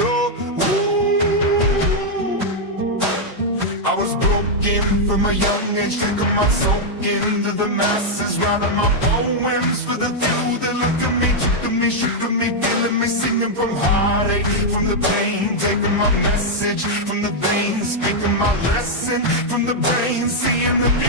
Oh, ooh. I was broken from a young age, taking my soul into the masses, writing my poems for the few that look at me, took me, shook me, feeling me, singing from heartache, from the pain, taking my message from the veins, speaking my lesson from the brain, seeing the